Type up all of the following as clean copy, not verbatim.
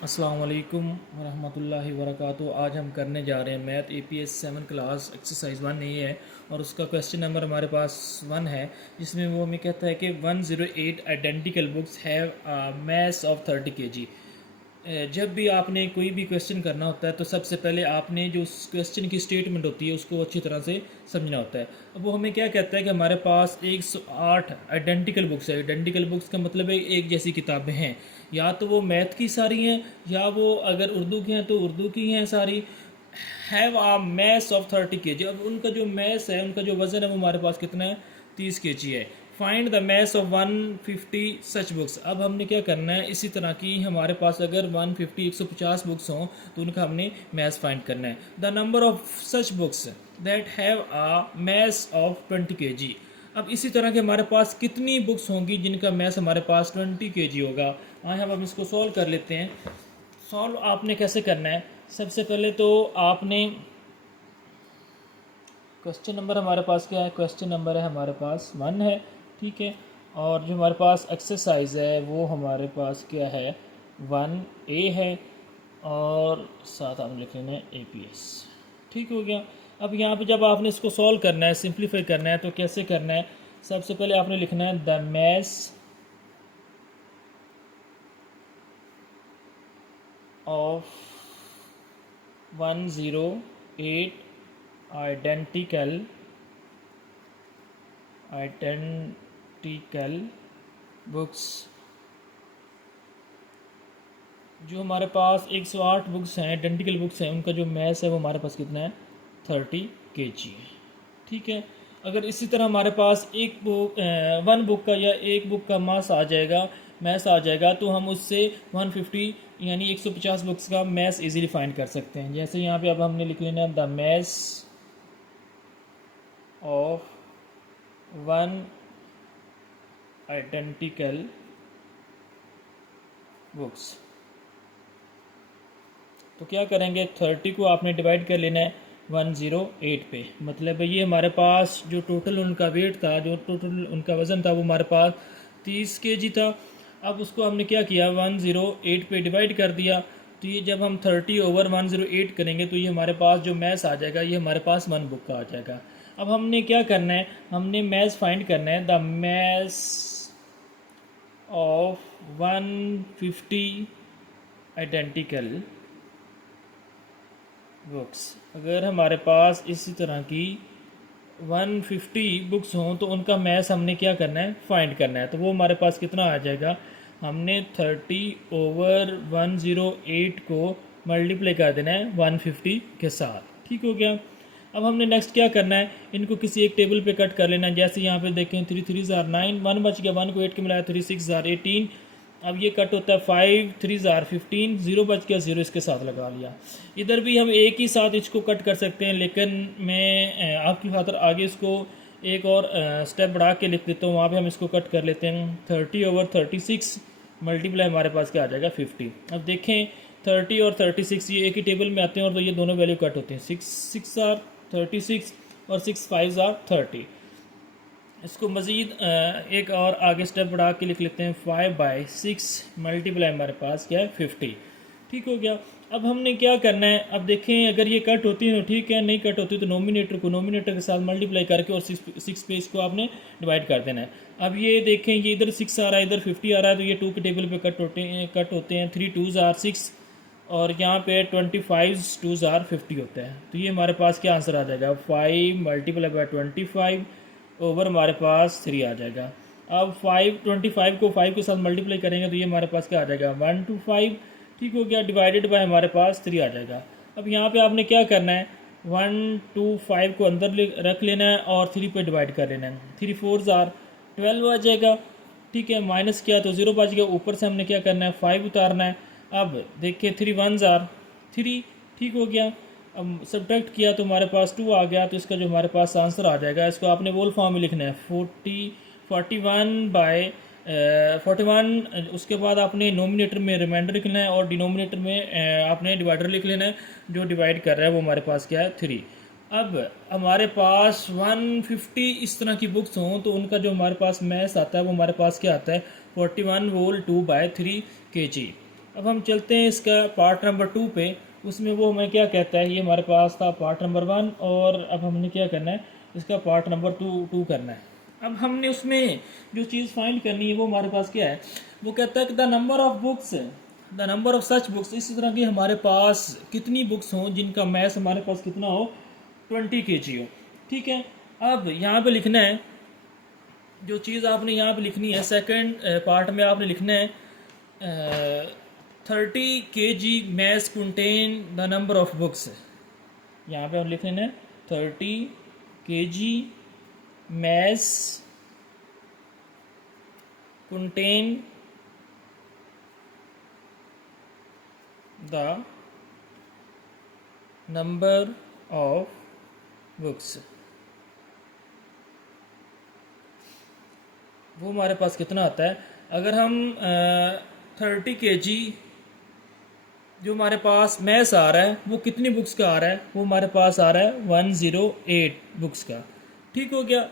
अस्सलाम वालेकुम वरहमतुल्लाहि वबरकातुहू। आज हम करने जा रहे हैं मैथ APS 7 क्लास एक्सरसाइज 1 ये है और उसका क्वेश्चन नंबर हमारे पास 1 है, जिसमें वो हमें कहता है कि 108 identical books have mess of 30 kg। जब भी आपने कोई भी क्वेश्चन करना होता है तो सबसे पहले आपने जो उस क्वेश्चन की स्टेटमेंट होती है उसको अच्छी तरह से समझना होता है। अब वो हमें क्या कहता है कि हमारे पास 108 आइडेंटिकल बुक्स है। आइडेंटिकल बुक्स का मतलब है एक जैसी किताबें हैं, या तो वो मैथ की सारी हैं या वो अगर उर्दू की हैं तो उर्दू की हैं सारी। Have a mass of 30 kg। अब उनका जो मैस है, उनका जो वज़न है वो हमारे पास कितना है, 30 kg है। Find the mass of 150 such books. अब हमने क्या करना है, इसी तरह की हमारे पास अगर 150 बुक्स हों तो उनका हमने मैस फाइंड करना है। The number of such books that have a mass of 20 kg। अब इसी तरह के हमारे पास कितनी बुक्स होंगी जिनका मैस हमारे पास 20 kg होगा। आज हम इसको सॉल्व कर लेते हैं। सॉल्व आपने कैसे करना है, सबसे पहले तो आपने क्वेश्चन नंबर हमारे पास क्या है, क्वेश्चन नंबर है हमारे पास 1 है, ठीक है। और जो हमारे पास एक्सरसाइज है वो हमारे पास क्या है, 1A है और साथ हम लिख लेना है APS। ठीक हो गया। अब यहाँ पे जब आपने इसको सॉल्व करना है, सिंप्लीफाई करना है, तो कैसे करना है, सबसे पहले आपने लिखना है the mass of 108 identical books. जो हमारे पास 108 बुक्स हैं, आइडेंटिकल बुक्स हैं, उनका जो मैस है वो हमारे पास कितना है, 30 kg है, ठीक है। अगर इसी तरह हमारे पास वन बुक का या एक बुक का मैस आ जाएगा तो हम उससे 150 यानी 150 बुक्स का मैस इजीली फाइंड कर सकते हैं। जैसे यहाँ पे अब हमने लिख लेना the mass of 1 identical books. तो क्या करेंगे, 30 को आपने डिवाइड कर लेना है 108 पे। मतलब ये हमारे पास जो टोटल उनका वेट था, जो टोटल उनका वज़न था, वो हमारे पास 30 kg था। अब उसको हमने क्या किया, 108 पे डिवाइड कर दिया। तो ये जब हम 30 ओवर 108 करेंगे तो ये हमारे पास जो मैथ्स आ जाएगा, ये हमारे पास 1 बुक का आ जाएगा। अब हमने क्या करना है, हमने मैथ्स फाइंड करना है, the maths of 150 identical books. अगर हमारे पास इसी तरह की 150 बुक्स हों तो उनका मैथ्स हमने क्या करना है, फाइंड करना है। तो वो हमारे पास कितना आ जाएगा, हमने 30 ओवर 108 को मल्टीप्लाई कर देना है 150 के साथ। ठीक हो गया। अब हमने नेक्स्ट क्या करना है, इनको किसी एक टेबल पे कट कर लेना है। जैसे यहाँ पे देखें 3 3 ज़ार 9, 1 बच गया, 1 को 8 के मिलाया 3 6 ज़ार 18। अब ये कट होता है 5 3 ज़ार 15, 0 बच गया, 0 इसके साथ लगा लिया। इधर भी हम एक ही साथ इसको कट कर सकते हैं, लेकिन मैं आपकी खातर आगे इसको एक और स्टेप बढ़ा के लिख देता हूँ, वहाँ पे हम इसको कट कर लेते हैं। 30 ओवर 36 मल्टीप्लाई हमारे पास क्या आ जाएगा, 50। अब देखें 30 और 36 ये एक ही टेबल में आते हैं और तो ये दोनों वैल्यू कट होते हैं। 6 6 आर 36 और 6 5 आर 30। इसको मज़ीद एक और आगे स्टेप बढ़ा के लिख लेते हैं, 5/6 मल्टीप्लाई हमारे पास क्या है, 50। ठीक हो गया। अब हमने क्या करना है, अब देखें अगर ये कट होती है तो ठीक है, नहीं कट होती तो नोमिनेटर के साथ मल्टीप्लाई करके और 6 पे इसको आपने डिवाइड कर देना है। अब ये देखें, ये इधर 6 आ रहा है, इधर 50 आ रहा है, तो ये 2 के टेबल पे कट होते हैं। 3 2 आर 6 और यहाँ पे 25 2 आर 50 होता है। तो ये हमारे पास क्या आंसर आ जाएगा, 5 मल्टीप्लाई बाई 25 ओवर हमारे पास 3 आ जाएगा। अब 25 को 5 के साथ मल्टीप्लाई करेंगे तो ये हमारे पास क्या आ जाएगा, 125। ठीक हो गया, डिवाइडेड बाय हमारे पास 3 आ जाएगा। अब यहाँ पे आपने क्या करना है, 125 को अंदर रख लेना है और 3 पे डिवाइड कर लेना है। 3 4 ज़ार 12 आ जाएगा। ठीक है, माइनस किया तो 0 बच गया, ऊपर से हमने क्या करना है, 5 उतारना है। अब देखिए 3 1 ज़ार 3। ठीक हो गया। अब सब्ट्रैक्ट किया तो हमारे पास 2 आ गया, तो इसका जो हमारे पास आंसर आ जाएगा, इसको आपने वोल फॉर्म में लिखना है, 41 उसके बाद आपने नोमिनेटर में रिमाइंडर लिखना है और डिनोमिनेटर में आपने डिवाइडर लिख लेना है। जो डिवाइड कर रहा है वो हमारे पास क्या है, 3। अब हमारे पास 150 इस तरह की बुक्स हों तो उनका जो हमारे पास मैथ्स आता है वो हमारे पास क्या आता है, 41 होल 2/3 kg। अब हम चलते हैं इसका पार्ट नंबर 2 पे। उसमें वो हमें क्या कहता है, ये हमारे पास था पार्ट नंबर 1 और अब हमने क्या करना है, इसका पार्ट नंबर 2 करना है। अब हमने उसमें जो चीज़ फाइंड करनी है वो हमारे पास क्या है, वो कहता है कि the number of books, the number of such books, इस तरह की हमारे पास कितनी बुक्स हों जिनका मैथ हमारे पास कितना हो, 20 kg हो। ठीक है, अब यहाँ पे लिखना है, जो चीज़ आपने यहाँ पे लिखनी है सेकंड पार्ट में आपने लिखना है 30 kg maths contain the number of books. यहाँ पे आप लिख लेना है 30 kg maths contain the number of books. वो हमारे पास कितना आता है, अगर हम 30 kg जो हमारे पास मैथ्स आ रहा है वो कितनी बुक्स का आ रहा है, वो हमारे पास आ रहा है 108 बुक्स का। ठीक हो गया,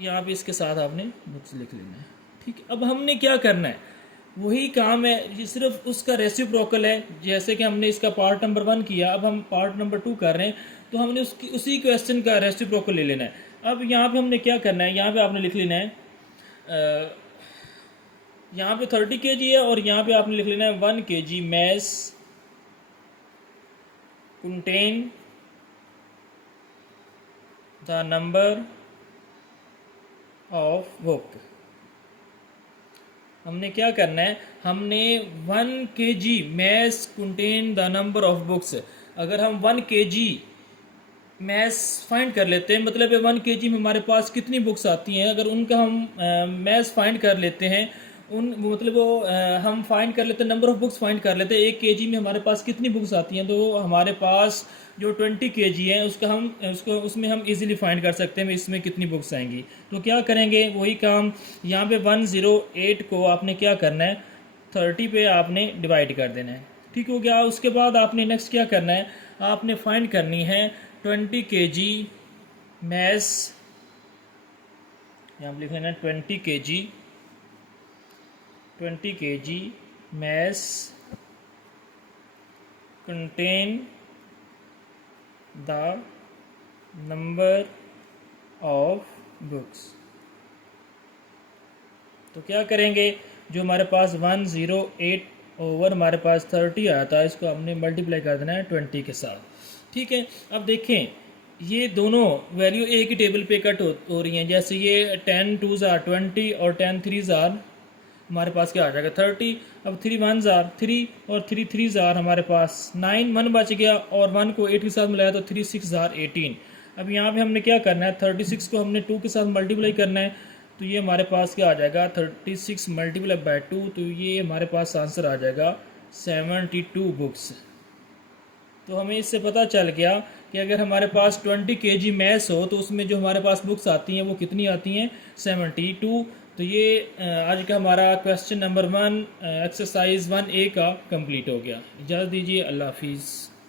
यहाँ पे इसके साथ आपने बुक्स लिख लेना है। ठीक है, अब हमने क्या करना है, वही काम है, ये सिर्फ उसका रेसिप्रोकल है। जैसे कि हमने इसका पार्ट नंबर 1 किया, अब हम पार्ट नंबर 2 कर रहे हैं, तो हमने उसी क्वेश्चन का रेसिप्रोकल ले लेना है। अब यहाँ पे हमने क्या करना है, यहाँ पे आपने लिख लेना है यहाँ पे 30 kg है और यहाँ पे आपने लिख लेना है 1 kg maths contain the number of book. हमने क्या करना है, हमने 1 kg maths contain the number of books, अगर हम 1 kg मैथ्स फाइंड कर लेते हैं, मतलब 1 kg में हमारे पास कितनी बुक्स आती हैं, अगर उनका हम मैथ्स फाइंड कर लेते हैं, मतलब वो हम फाइंड कर लेते हैं, नंबर ऑफ बुक्स फाइंड कर लेते हैं 1 kg में हमारे पास कितनी बुक्स आती हैं, तो हमारे पास जो 20 kg है उसमें हम इजीली फाइंड कर सकते हैं इसमें कितनी बुक्स आएंगी। तो क्या करेंगे, वही काम यहाँ पे 108 को आपने क्या करना है, 30 पे आपने डिवाइड कर देना है। ठीक हो गया, उसके बाद आपने नेक्स्ट क्या करना है, आपने फाइंड करनी है 20 kg मैथ्स, यहाँ पे लिख लेना 20 kg maths contain the number of books. तो क्या करेंगे, जो हमारे पास 108 ओवर हमारे पास 30 आया था, इसको हमने मल्टीप्लाई कर देना है 20 के साथ। ठीक है, अब देखें ये दोनों वैल्यू एक ही टेबल पे कट हो रही हैं। जैसे ये 10 2s are 20 और 10 3s are हमारे पास क्या आ जाएगा 30। अब 3 1s are 3 और 3 3s are हमारे पास 9, 1 बच गया और 1 को 8 के साथ मिलाया तो 3 6 are 18। अब यहाँ पे हमने क्या करना है, 36 को हमने 2 के साथ मल्टीप्लाई करना है, तो ये हमारे पास क्या आ जाएगा 36 मल्टीप्लाई बाय 2, तो ये हमारे पास आंसर आ जाएगा 72 बुक्स। तो हमें इससे पता चल गया कि अगर हमारे पास 20 kg मैथ्स हो तो उसमें जो हमारे पास बुक्स आती हैं वो कितनी आती हैं, 72। तो ये आज का हमारा क्वेश्चन नंबर 1 एक्सरसाइज 1A का कंप्लीट हो गया। इजाज़त दीजिए, अल्लाह हाफिज़।